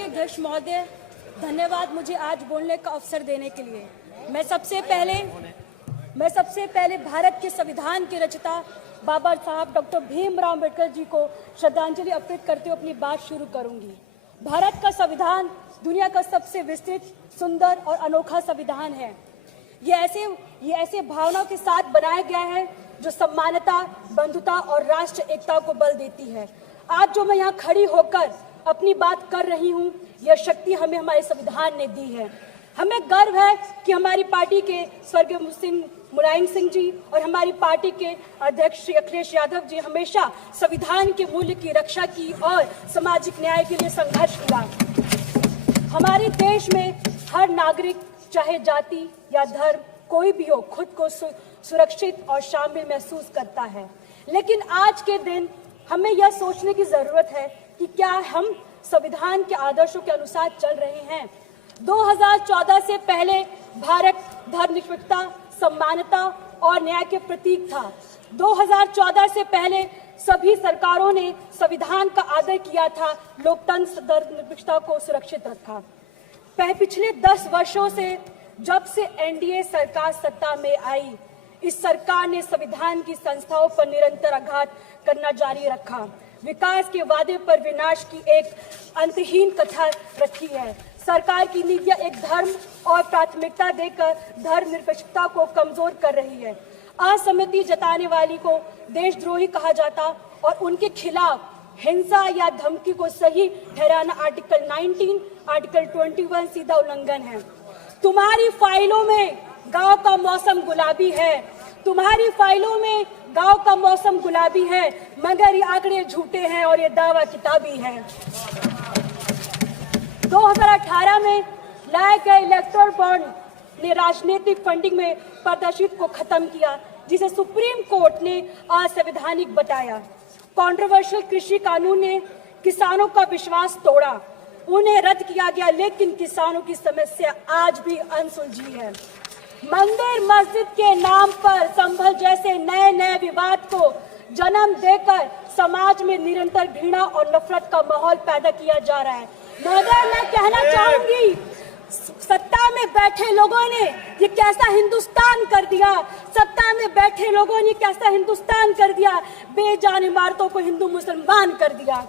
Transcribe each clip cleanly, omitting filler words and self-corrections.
माननीय अध्यक्ष महोदय, धन्यवाद मुझे आज बोलने का अवसर देने के लिए। मैं सबसे पहले भारत के संविधान के रचयिता बाबा साहब डॉक्टर भीमराव अम्बेडकर जी को श्रद्धांजलि अर्पित करते हुए अपनी बात शुरू करूंगी। भारत का संविधान दुनिया का सबसे विस्तृत, सुंदर और अनोखा संविधान है। ये ऐसे भावनाओं के साथ बनाया गया है जो समानता, बंधुता और राष्ट्र एकता को बल देती है। आज जो मैं यहाँ खड़ी होकर अपनी बात कर रही हूँ, यह शक्ति हमें हमारे संविधान ने दी है। हमें गर्व है कि हमारी पार्टी के स्वर्गीय मुलायम सिंह जी और हमारी पार्टी के अध्यक्ष श्री अखिलेश यादव जी हमेशा संविधान के मूल्य की रक्षा की और सामाजिक न्याय के लिए संघर्ष किया। हमारे देश में हर नागरिक, चाहे जाति या धर्म कोई भी हो, खुद को सुरक्षित और शामिल महसूस करता है। लेकिन आज के दिन हमें यह सोचने की जरूरत है कि क्या हम संविधान के आदर्शों के अनुसार चल रहे हैं। 2014 से पहले भारत धर्मनिरपेक्षता, समानता और न्याय के प्रतीक था। 2014 से पहले सभी सरकारों ने संविधान का आदर किया था, लोकतंत्र, धर्मनिरपेक्षता को सुरक्षित रखा। पिछले 10 वर्षों से जब से एनडीए सरकार सत्ता में आई, इस सरकार ने संविधान की संस्थाओं पर निरंतर आघात करना जारी रखा। विकास के वादे पर विनाश की एक अंतहीन कथा रखी है। सरकार की नीतियां एक धर्म और प्राथमिकता देकर धर्मनिरपेक्षता को कमजोर कर रही है। असहमति जताने वाली को देशद्रोही कहा जाता और उनके खिलाफ हिंसा या धमकी को सही ठहराना आर्टिकल 19, आर्टिकल 21 सीधा उल्लंघन है। तुम्हारी फाइलों में गांव का मौसम गुलाबी है, तुम्हारी फाइलों में गांव का मौसम गुलाबी है, मगर ये आंकड़े झूठे हैं और ये दावा किताबी है। 2018 में लाए गए इलेक्टोरल बॉन्ड ने राजनीतिक फंडिंग में पारदर्शिता को खत्म किया, जिसे सुप्रीम कोर्ट ने असंवैधानिक बताया। कंट्रोवर्शियल कृषि कानून ने किसानों का विश्वास तोड़ा, उन्हें रद्द किया गया, लेकिन किसानों की समस्या आज भी अनसुलझी है। मंदिर मस्जिद के नाम पर संभल जैसे नए नए विवाद को जन्म देकर समाज में निरंतर घृणा और नफरत का माहौल पैदा किया जा रहा है। मगर मैं कहना चाहूंगी, सत्ता में बैठे लोगों ने ये कैसा हिंदुस्तान कर दिया, सत्ता में बैठे लोगों ने कैसा हिंदुस्तान कर दिया, बेजान इमारतों को हिंदू मुसलमान कर दिया।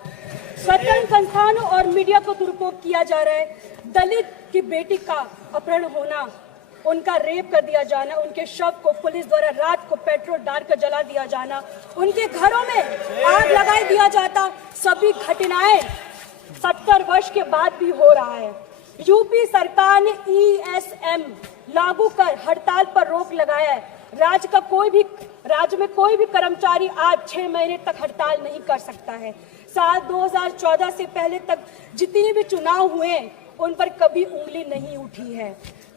स्वतंत्र संस्थानों और मीडिया को दुरुपयोग किया जा रहा है। दलित की बेटी का अपहरण होना, उनका रेप कर दिया जाना, उनके शव को पुलिस द्वारा रात को पेट्रोल डालकर जला दिया जाना, उनके घरों में आग लगाई दिया जाता, सभी घटनाएं 70 वर्ष के बाद भी हो रहा है। यूपी सरकार ने ESM लागू कर हड़ताल पर रोक लगाया है। राज्य में कोई भी कर्मचारी आज 6 महीने तक हड़ताल नहीं कर सकता है। साल 2014 से पहले तक जितने भी चुनाव हुए उन पर कभी उंगली नहीं उठी है,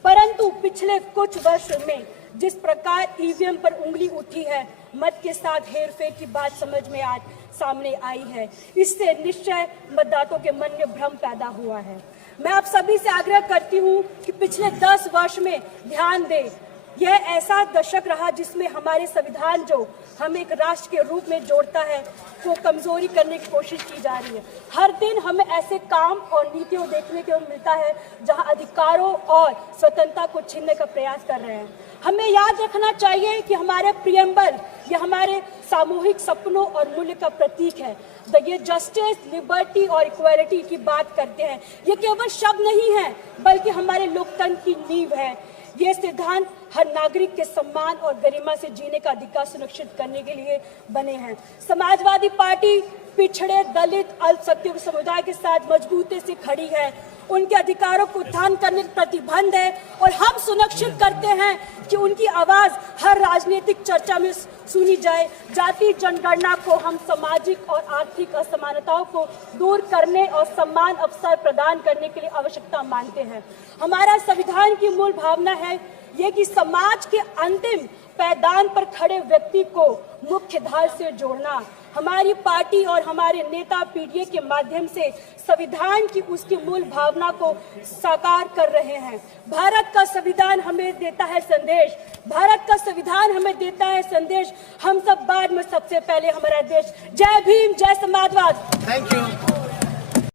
परंतु पिछले कुछ वर्षों में जिस प्रकार EVM पर उंगली उठी है, मत के साथ हेरफेर की बात समझ में आज सामने आई है। इससे निश्चय मतदाताओं के मन में भ्रम पैदा हुआ है। मैं आप सभी से आग्रह करती हूँ कि पिछले 10 वर्ष में ध्यान दें। यह ऐसा दशक रहा जिसमें हमारे संविधान जो हमें एक राष्ट्र के रूप में जोड़ता है, वो कमजोरी करने की कोशिश की जा रही है। हर दिन हमें ऐसे काम और नीतियों देखने को मिलता है जहां अधिकारों और स्वतंत्रता को छीनने का प्रयास कर रहे हैं। हमें याद रखना चाहिए कि हमारे प्रियम्बल ये हमारे सामूहिक सपनों और मूल्य का प्रतीक है। ये जस्टिस, लिबर्टी और इक्वालिटी की बात करते हैं। ये केवल शब्द नहीं है, बल्कि हमारे लोकतंत्र की नींव है। ये सिद्धांत हर नागरिक के सम्मान और गरिमा से जीने का अधिकार सुनिश्चित करने के लिए बने हैं। समाजवादी पार्टी पिछड़े, दलित, अल्पसंख्यक समुदाय के साथ मजबूती से खड़ी है। उनके अधिकारों को उत्थान करने का प्रतिबंध है और हम सुनिश्चित करते हैं कि उनकी आवाज हर राजनीतिक चर्चा में सुनी जाए। जाति जनगणना को हम सामाजिक और आर्थिक असमानताओं को दूर करने और समान अवसर प्रदान करने के लिए आवश्यकता मानते हैं। हमारा संविधान की मूल भावना है ये कि समाज के अंतिम पायदान पर खड़े व्यक्ति को मुख्य धारा से जोड़ना। हमारी पार्टी और हमारे नेता पीडीए के माध्यम से संविधान की उसकी मूल भावना को साकार कर रहे हैं। भारत का संविधान हमें देता है संदेश, भारत का संविधान हमें देता है संदेश, हम सब बाद में सबसे पहले हमारा देश। जय भीम, जय समाजवाद। Thank you.